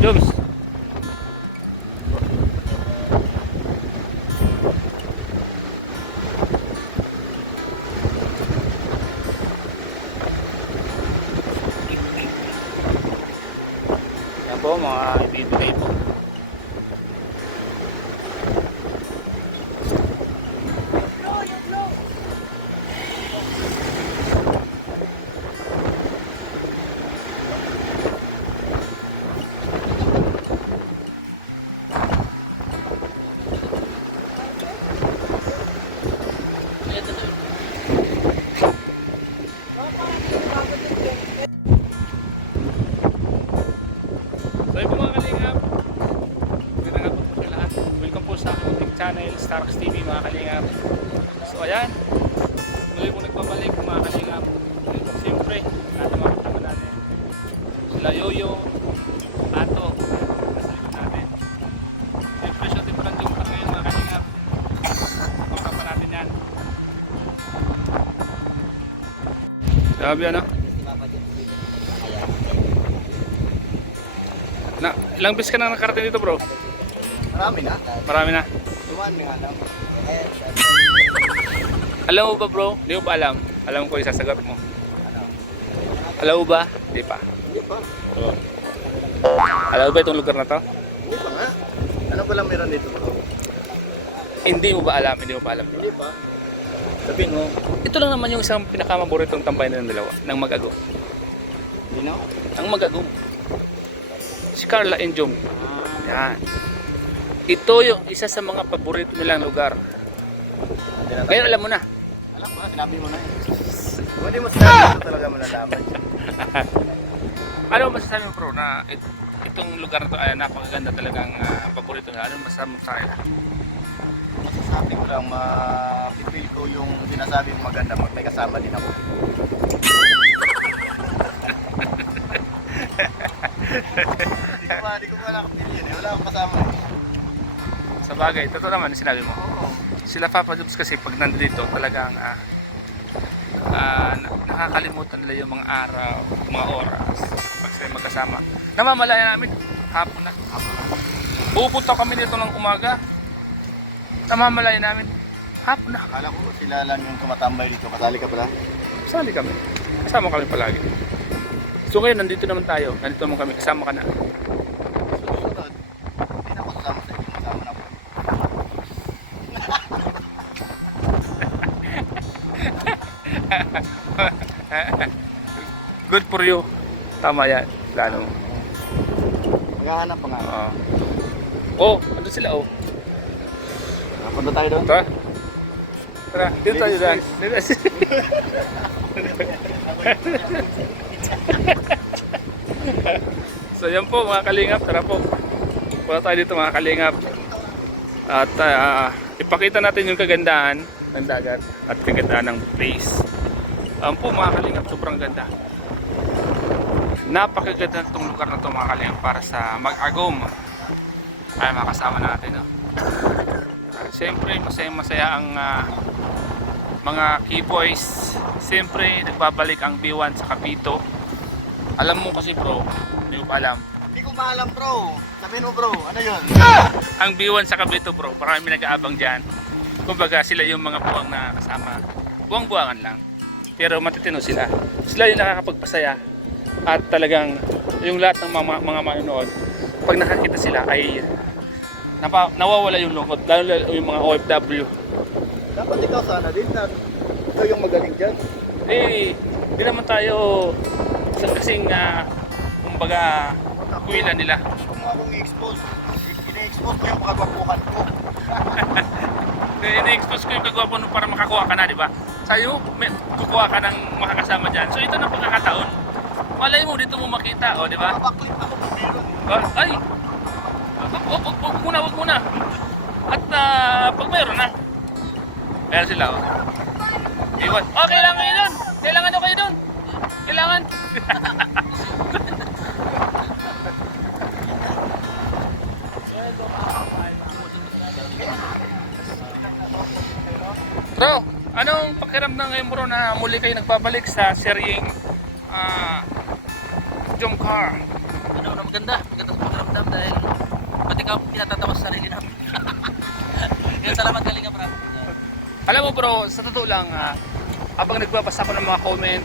Joms. Yan po mga ibibigay po. So yun po mga kalingap, magandang hapon po sa lahat. Welcome po sa aking munting channel, Starks TV mga kalingap. So ayan, muli po nagpabalik mga kalingap. Siyempre, natin mga kasama natin sila Yoyo, Ato, nasa likod natin. Siyempre, siya din po ng jumpa ngayon mga kalingap. Makakapa natin yan. Sabi ano? Na, ilang bis ka na nakarating dito bro? Marami na. Marami na. Tuwan nga lang. Alam mo ba bro? Hindi mo ba alam? Alam ko yung sasagot mo. Ano? Alam mo ba? Hindi pa. Hindi pa. Oo. Alam mo ba itong lugar na to? Hindi pa nga. Ano ba lang meron dito bro? Hindi mo ba alam? Hindi mo pa alam. Hindi pa. Sabihin mo. Ito lang naman yung isang pinakamaboritong tambayan ng dalawa. Ng Mag-Agum. Hindi na? Ang Mag-Agum. Si Carla and Jom. Yan. Ito yung isa sa mga paborito nilang lugar. Ngayon alam mo na. Alam ba? Sinabi mo na eh. Kung hindi mo sinabi ito talaga malalaman. Ano masasabi mo bro na itong lugar na to ay napakaganda talagang paborito nila? Ano masasabi mo sa akin? Masasabi ko lang, mapipil ko yung sinasabi mo maganda pag may kasama din ako. Hindi ko nga nakapil yun eh. Wala akong kasama eh. Sa bagay, totoo naman yung sinabi mo. Oo. Sila Papa Jobs kasi pag nandito talagang nakakalimutan nila yung mga araw, mga oras pag sila magkasama. Namamalaya namin hapon na. Pupunta kami dito ng umaga. Namamalaya namin hapon na. Akala ko sila lang yung tumatambay dito. Kasali ka pala? Sali kami. Kasama kami palagi. So ngayon nandito naman tayo. Nandito naman kami. Kasama ka na. Susunod. Hindi na ako kasama sa inyo. Kasama na ako. Good for you. Tama yan. Plano mo. Maghahanap pa nga. Oh, ano sila oh. Punta tayo doon. Tara. Tara, dito tayo Ladies dyan. first. So yan po mga kalingap, tara po. Punta tayo dito mga kalingap. At ipakita natin yung kagandahan ng dagat at kagandahan ng place. Po mga kalingap, sobrang ganda. Napakaganda itong lugar na ito mga kalingap para sa Mag-Agum. Ay makasama natin. No? Siyempre masaya ang mga key boys. Siyempre nagbabalik ang B1 sa Kapito. Alam mo kasi bro, hindi ko pa alam. Hindi ko maalam bro. Sabihin mo bro, ano yun? Ang B1 sa Kapito bro, marami nag-aabang dyan. Kumbaga sila yung mga buwang na kasama. Buwang-buwangan lang. Pero matitino sila. Sila yung nakakapagpasaya. At talagang yung lahat ng mga manonood, pag nakakita sila ay nawawala yung lungkot. Lalo yung mga OFW. Dapat ikaw sana din na ikaw yung magaling dyan. Eh, di naman tayo kasing kumbaga kuwilan nila. Gusto mo akong i-expose. Ina-expose mo yung pagkabukan ko. Ini-expose ko yung kagwapo nung para makakuha ka na, di ba? Sa'yo, kukuha ka ng makakasama dyan. So ito na pagkakataon. Malay mo, dito mo makita, o, di ba? Mapaklit ako kung meron. Ay! Wag muna. At pag mayroon na. Meron sila, o. Iwan. Oh, kailangan kayo doon! Kailangan kayo doon! Kailangan! Bro, anong pakiramdam ngayon bro na muli kayo nagbabalik sa seryeng Jom Car? Ano naman maganda sa pakiramdam dahil pati ka tinatatawa sa sarili namin. Kaya salamat Kalinga Prab. Alam mo bro, sa totoo lang, habang nagbabasa ko ng mga comment,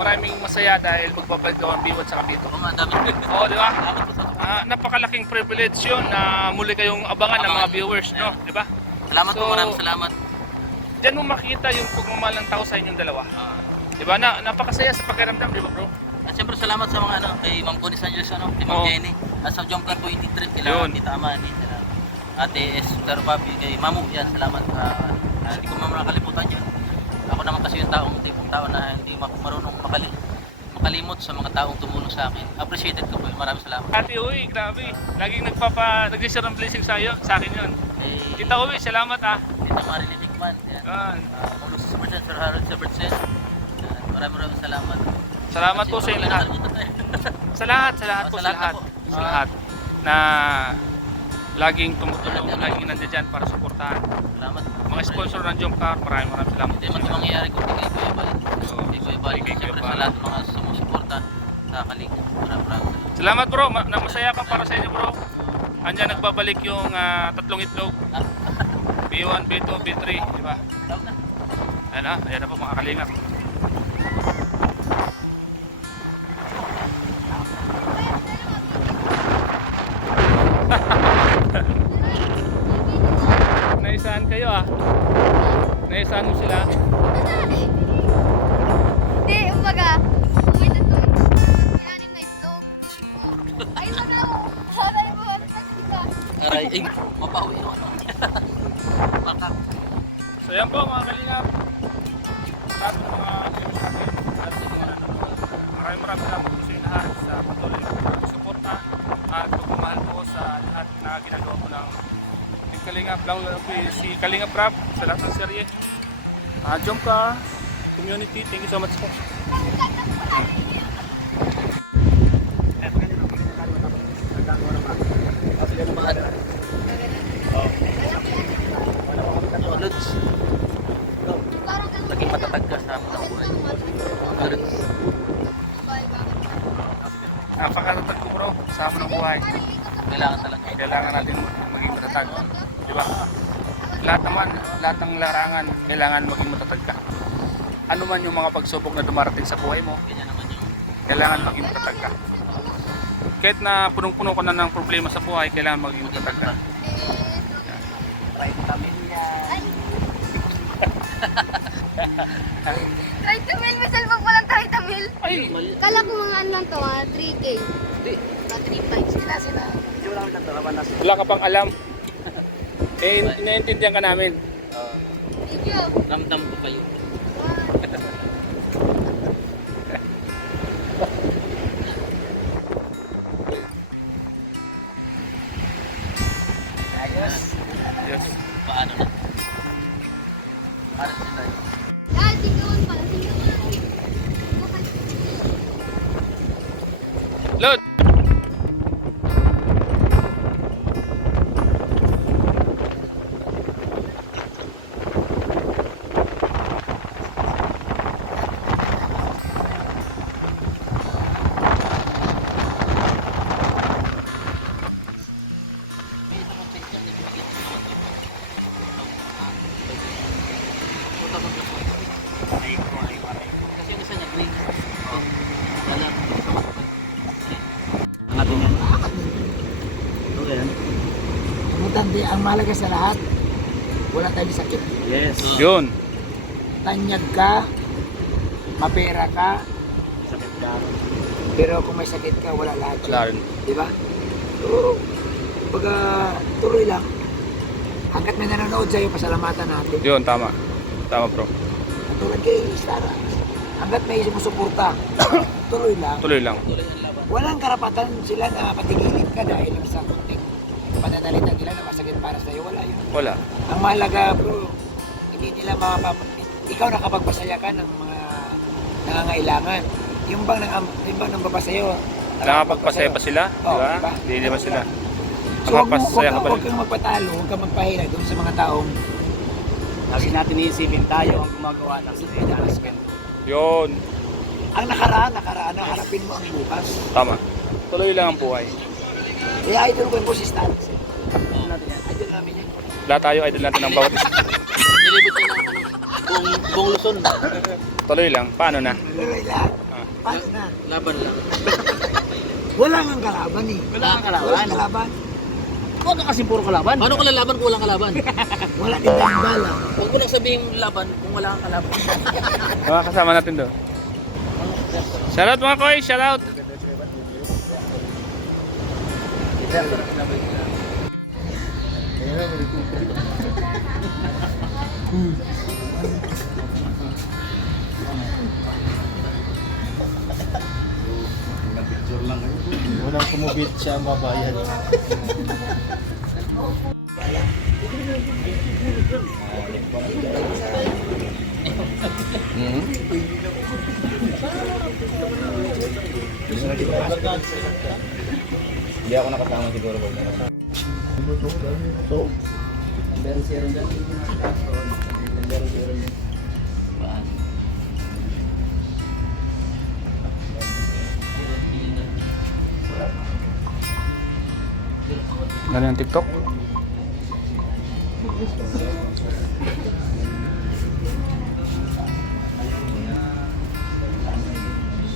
maraming masaya dahil magbabalik daw ang Biwat sa Kapito. Oo nga, dami. Oo, di ba? Salamat po sa Napakalaking privilege yun na muli kayong abangan ng mga viewers, no? Di ba? Salamat po, So, maraming salamat. Diyan mo makita yung pagmamahal ng tao sa inyong dalawa. Di ba? Napakasaya sa pakiramdam, di ba bro? At siyempre salamat sa mga kay Ma'am Connie San Jose, kay Ma'am Oo. Jenny, at sa Jump Car 23, Yun. kila Tita Amani, kila Ate Esther Papi, kay Mamu, yan, salamat. Hindi ko makalimutan yun. Ako naman kasi yung tipong tao na hindi marunong makalimot sa mga taong tumulong sa akin. Appreciated ko po yun. Maraming salamat. Ate Uy, grabe. Laging nag-share ng blessing sa akin yun. Eh, Tita Uy, salamat Tita Marilyn Hickman, yan. Yan. Maulong sa Supersen, Sir Harold Sebertsen. Maraming salamat. Salamat po sa inyo lahat. Sa lahat po, Sa lahat po. Sa lahat na laging tumutulong, laging nandiyan dyan para suportahan. Salamat. Mga sponsor ng Jump Car, maraming salamat. Hindi man ito mangyayari kung hindi kayo ibalik. Oo. Hindi kayo ibalik. Kay Kuya Siyempre Bal. sa lahat ng mga sumusuporta sa Kalinga. Maraming Salamat bro, masaya ka para sa inyo bro. Andiyan nagbabalik yung tatlong itlog. B1, B2, B3, di ba? salamat. Ayan na po mga kalingap. Naisahan kayo Naisahan mo sila. Hindi, umaga. May tatlong ilalim na itlog. Ay, wala mo. Wala mo. Aray, mapawi ako. Makak. So yan po mga kalingap. Lahat ng mga viewers natin, lahat ng mga nanonood. Maraming salamat po sa inyo lahat sa patuloy na suporta at pagmamahal po sa lahat na ginagawa ko ng Team Kalingap, lang si Kalingap Prab sa lahat ng serye. Jump Car Community, thank you so much po. Lods. Naging matatag ka sa mga buhay. Lods. Napakatatag ko bro, sa hamon ng buhay. Kailangan talaga. Kailangan natin maging matatag, di ba? Lahat ng larangan, kailangan maging matatag ka. Ano man yung mga pagsubok na dumarating sa buhay mo, Ganyan naman yung kailangan maging matatag ka. Kahit na punong-puno ka na ng problema sa buhay, kailangan maging matatag ka. Tritamil, may salbag walang tritamil. Ay, Kala ko mga ano lang to, 3K. Hindi. 3.5 sila. wala ka pang alam. Inaintindihan ka namin. Thank you. ramdam ko kayo. Yes. Paano na? Para sila yun. Dahil tinggawan pala, tinggawan. Lord! Kasi yung isa niya green. Oh. Wala. Importante, ang mahalaga sa lahat, wala tayong sakit. Yes. Yun. Tanyag ka, mapera ka, Sakit ka. pero kung may sakit ka, wala lahat yun. Wala rin. Di ba? So, pagka tuloy lang, hanggat may nanonood sa'yo, pasalamatan natin. Yun, tama. Tama bro. Tulad kay Stara, hanggat may sumusuporta, tuloy lang. Tuloy lang. Tuloy ang laban. Walang karapatan sila na patigilin ka dahil lang sa kunting pananalita nila na masakit para sa'yo. Wala yun. Wala. Ang mahalaga bro, hindi nila ikaw nakapagpasaya ka ng mga nangangailangan. Yung bang nang baba sa'yo, Nakapagpasaya pa sila? Oo, Diba? diba? Hindi naman sila. So huwag Nakapasaya ka pa huwag rin. kang magpatalo, huwag kang magpahina doon sa mga taong Lagi natin iisipin tayo ang gumagawa ng sinasabi. Yun. ang nakaraan na, harapin mo ang bukas. Tama. Tuloy lang ang buhay. Kaya idol ko yung boss Stanis. Idol natin yan. Idol namin yan. Lahat tayo idol natin ng bawat isa. Nilibot na ng buong Luzon. Tuloy lang. Paano na? Tuloy lang. Pass na. Laban lang. Wala nang kalaban eh. Wala kang kalaban? Wala nang kalaban. Huwag ka kasing puro kalaban. Paano ka lalaban kung walang kalaban? Wala din tayong bala. Huwag mo nang sabihin laban kung wala kang kalaban. Mga kasama natin doon. Shoutout mga koy, shoutout. Picture lang kayo. Walang kumubit siya ang babayan. Hindi ako nakasama siguro. Ganyan ang TikTok.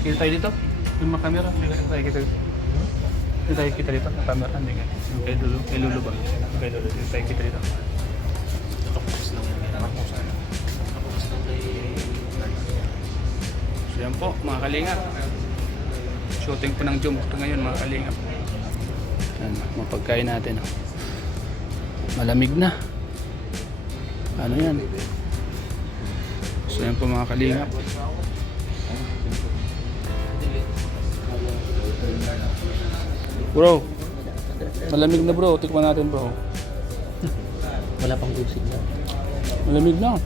Kita tayo dito. Yung mga camera, hindi ka tayo kita dito. Hindi tayo kita dito. Ang camera, hindi nga. Yung kay Lulu, kay Lulu ba? Yung kay Lulu, hindi tayo kita dito. So yan po, mga kalingap. Shooting po ng Jump ito ngayon, mga kalingap. Yan, mga pagkain natin. Oh. Malamig na. Ano yan? So yan po mga kalingap. Bro, malamig na bro. Tikman natin bro. Wala pang good signal. Malamig na.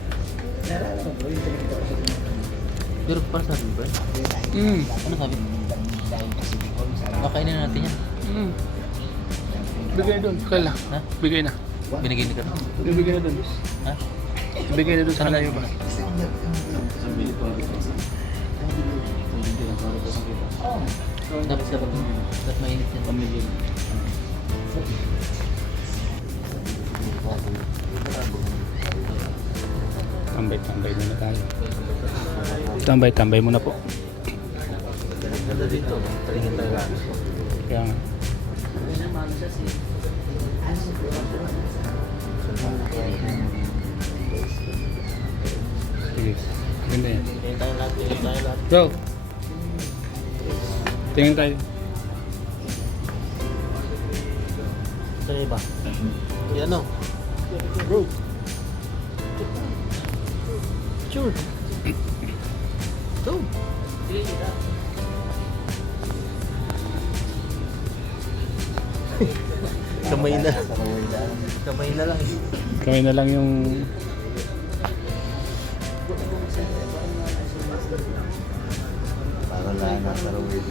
Pero para sa atin, bro. Ano sabi? Makainin na natin yan. Bigay doon. Kaya Ha? bigay na. Binigay ni ka. Bigay na doon. Ha? Bigay na doon sa layo ba? Dapat mainit yan. Pamilya. Tambay muna tayo. Tambay muna po. Ganda dito. Talingin tayo lang. Kaya nga. Sige. Ganda yan. Tingin tayo lahat. Bro. Tingin tayo. Sa iba. Yan o. Bro. Sure. Go. Kamay na. Kamay na lang. Kamay na lang yung... Para lang nasa rawin.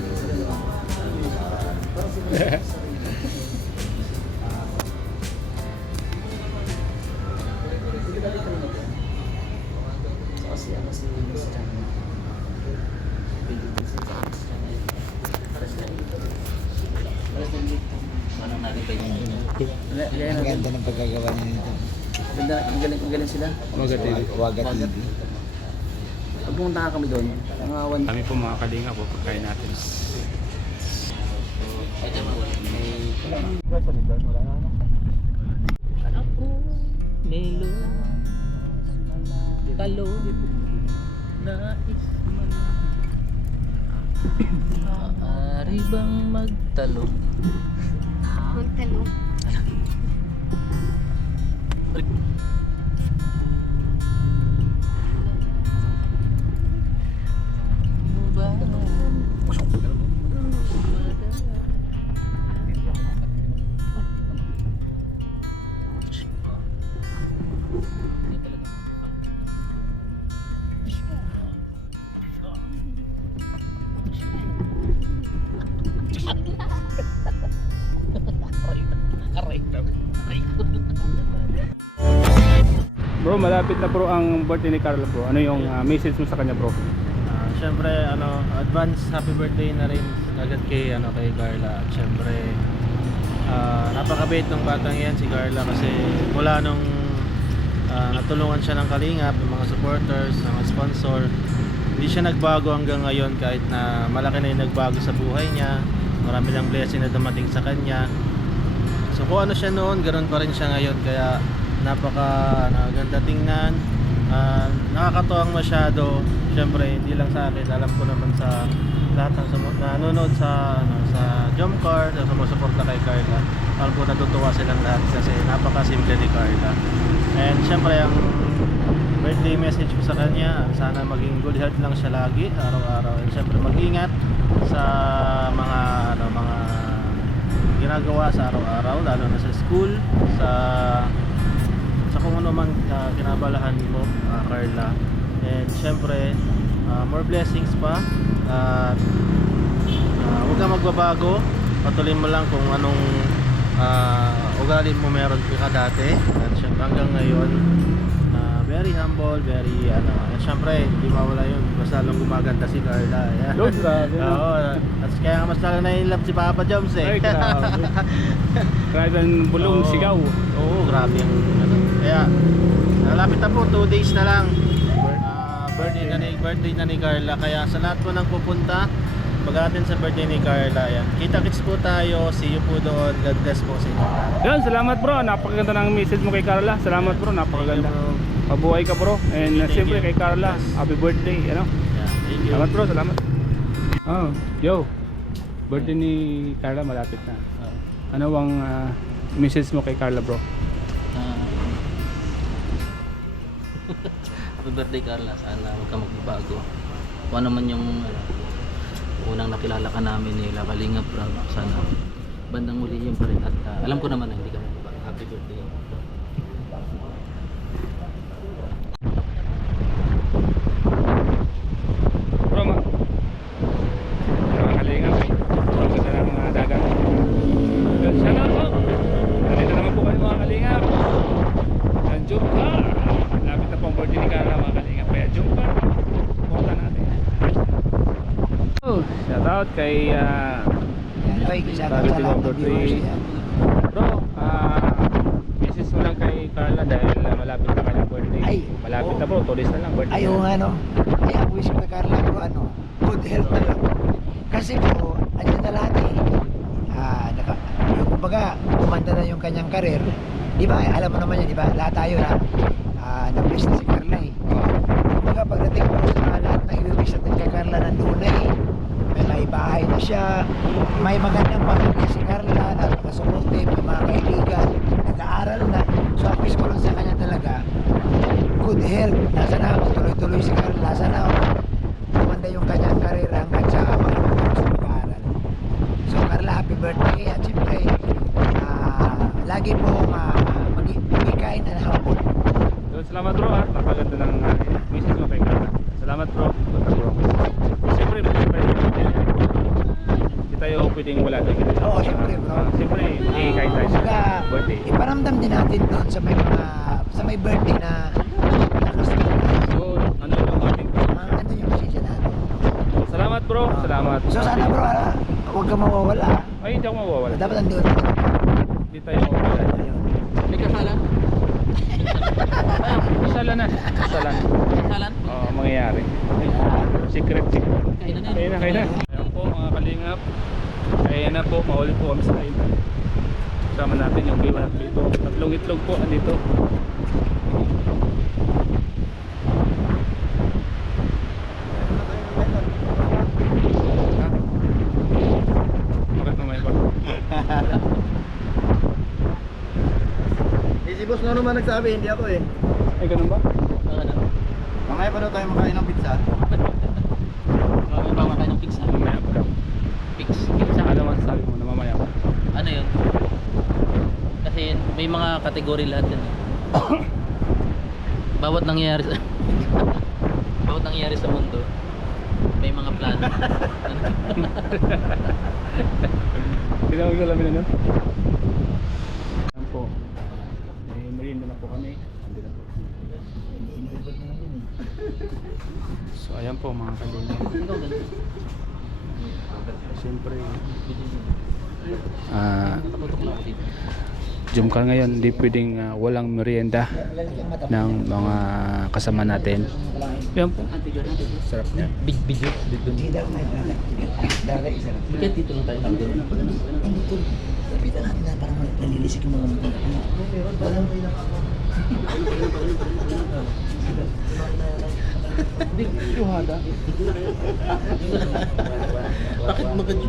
Ang ganda ng pagkagawa niya nito. Magaling sila. Magatili. Waga TV. Pag pumunta ka kami doon, mga one. Kami po mga kalinga po pagkain natin. Ako, Melo, talo, nais man. Maaari bang magtalo? Magtalo. Mo ba? Bro, malapit na bro ang birthday ni Carlo bro. Ano yung message mo sa kanya bro? syempre advance happy birthday na rin agad kay kay Carla. At syempre napakabait ng batang yan si Carla, kasi mula nung natulungan siya ng Kalingap, ng mga supporters, ng mga sponsor, hindi siya nagbago hanggang ngayon, kahit na malaki na yung nagbago sa buhay niya. Marami lang blessing na dumating sa kanya. So kung ano siya noon, ganoon pa rin siya ngayon. Kaya napakaganda tingnan, nakakatuwang masyado. Siyempre hindi lang sa akin, alam ko naman sa lahat ng nanonood sa Jomcar, sa sumusuporta kay Carla. Alam ko natutuwa silang lahat kasi napakasimple ni Carla. And siyempre ang birthday message ko sa kanya, sana maging good health lang siya lagi, araw-araw. And siyempre mag-ingat sa mga ginagawa sa araw-araw, lalo na sa school, sa kung ano man kinabalahan mo, Carla. And siyempre more blessings pa, at huwag kang magbabago, patuloy mo lang kung anong ugali mo meron ka dati. At siyempre hanggang ngayon very humble, very and syempre hindi mawala yun, mas lalong gumaganda si Carla. Ayan. Yun, grabe. Oo, at kaya mas lalong na-inlove si Papa Joms eh. Ay, grabe. Grabe ang bulong Oo. sigaw. Oo, grabe yung kaya nalapit na po, 2 days na lang. Birthday na ni Carla. Kaya sa lahat po nang pupunta, pag-atin sa birthday ni Carla, ayan. Kita-kits po tayo, see you po doon. God bless po sa inyo. Yun, salamat bro. Napakaganda ng message mo kay Carla. Salamat bro, napakaganda. Mabuhay ka bro. And Thank siyempre you. kay Carla, happy birthday. Yeah, thank you. Salamat bro, salamat. Oh, yo. Birthday ni Carla malapit na. Ano bang message mo kay Carla bro? Happy birthday Carla, sana huwag ka magbabago. Kung ano man yung unang nakilala ka namin nila Kalingap Rob, sana bandang muli yung pa rin. At alam ko naman na hindi ka magbabago. Happy birthday. Bro, mga kalingap eh. Ang ganda ng mga dagat. Yun, sana po. Nandito naman po kayo mga kalingap. Ang Jomcar. Lapit na po ang birthday ni Carla mga kalingap. Kaya Jomcar, punta natin. Oh, shout out kay Oy, isa Bago sa di lahat ng birthday. viewers niya. bro, message mo lang kay Carla dahil malapit na kanyang birthday. Ay, Malapit oo. na bro, 2 days na lang birthday. Ay, oo nga, no. Ay, ang wish ko kay Carla ko, good health na lang. Kasi po, andyan na lahat eh. Yung kumbaga, kumanda na yung kanyang karir. Di ba, alam mo naman yan, di ba? Lahat tayo na-bless na si Carla eh. Kumbaga, pagdating mo sa lahat na i-wish natin kay Carla, nandun na eh. May bahay na siya, may magandang pamilya si Carla, napakasuportive, may mga kaibigan, nag-aaral na. So, ang wish ko lang sa kanya talaga, good health. Nasa na tuloy-tuloy si Carla. Sana kumanda yung kanyang karir hanggang sa makatapos sa pag-aaral. So Carla, happy birthday. At siyempre, lagi mo magikain na hapon. So, salamat bro at napaganda ng message mo kay Carla. Salamat bro. Punta bro. Siyempre, hindi tayo pwedeng wala doon. Oo, siyempre bro. Siyempre, kain tayo sa Saka, birthday. iparamdam din natin doon sa may birthday na nakasunod. So, ano yung ating Ano yung message natin. salamat bro. Salamat. So sana bro, huwag ka mawawala. Ay, hindi ako mawawala. Dapat andun. Hindi tayo mawawala. May kasalan? Kasala na. Kasala na. Kasalan? Oo, mangyayari. Secret. Kainan na. Kaya na. Ayan po mga kalingap. Kaya na po, mahuli po kami sa kainan. Kasama natin yung biwa natin dito. Tatlong itlog po andito. Ha? Bakit naman ba? Si boss na naman nagsabi, hindi ako eh. Ay, ganun ba? Mamaya pa daw tayo makain ng pizza. Marami ba makain ng pizza? Mamaya pa. Pizza? Ano masasabi mo na mamaya pa? Ano yun? Kasi may mga kategory lahat yan. Bawat nangyayari sa bawat nangyayari sa mundo may mga plano. Tinawag ko lang na. Ayan po. Merienda na po kami. Andito na po. So ayan. Ayan po mga kalingap. Siyempre, Jumka ngayon, hindi pwedeng walang merienda ng mga kasama natin. Yan po. Sarap niya. Big video. Hindi daw may dala isa lang. Bakit dito lang tayo tayo? Lapitan natin na parang nalilisik yung mga mukha. Walang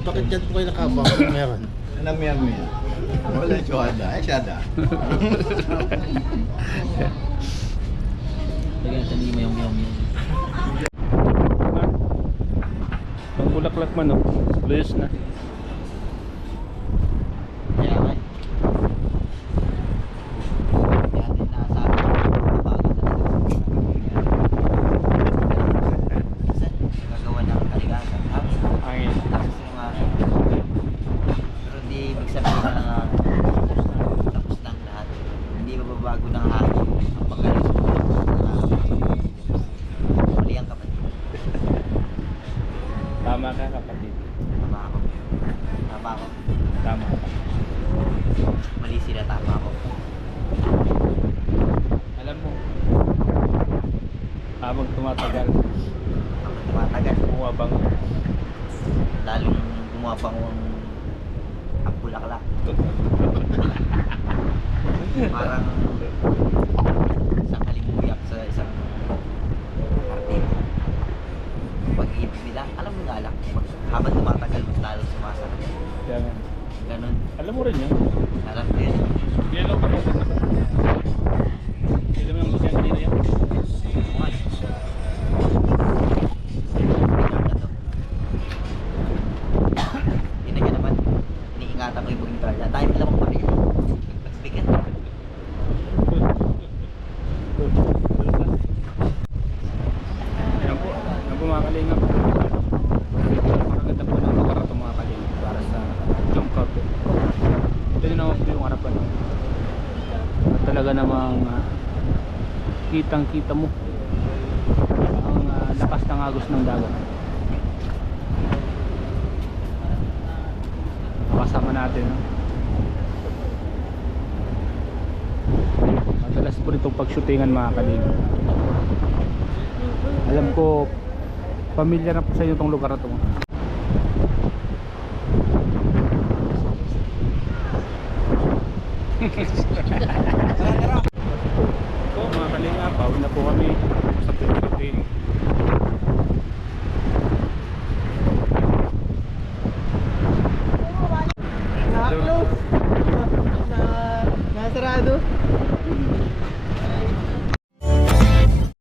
Bakit dyan po kayo nakabang? Meron. Namiyamiya. Wala tsuhada. Ay, siyada. Lagyan sa hindi mayong yum. Ang bulaklak man, oh. Luyos na. Kaya nga. Natin na sa bago gagawa ng kaligasan. Angin. Tapos yung pero hindi ibig sabihin na tapos lang lahat. Hindi mababago ng hangin ang paggalis mo. Mali ang kapatid. Tama ka, kapatid. Tama ako. Tama ako. Tama ka. Mali sila, tama ako. Alam mo, habang tumatagal, Kapag tumatagal, bumabang. lalong gumapang ang bulaklak. Parang isang halimuyak sa isang hardin. Pag-ibig nila, alam mo nga lang, habang tumatagal, mas lalo sumasarap. Kaya nga. Ganon. Alam mo rin yan. Alam ko yun. Yellow ka ba? Hindi mo yung gusto yan kanina yan. Kuhan. Hindi na naman. Iniingatan ko yung buging tarla. Dahil alam mo pa rin. Bigat. Ayan po mga kalingap. Napakaganda po ng lugar ito mga kalingap para sa Jumka po. Ito din naman po yung harapan. At talaga namang kitang kita mo ang lakas ng agos ng dagat. Kasama natin, no? Madalas po itong pag-shootingan mga kalingap. Alam ko pamilyar na po sa inyo itong lugar na ito. So mga kalingap, pauwi na po kami sa pag-shooting.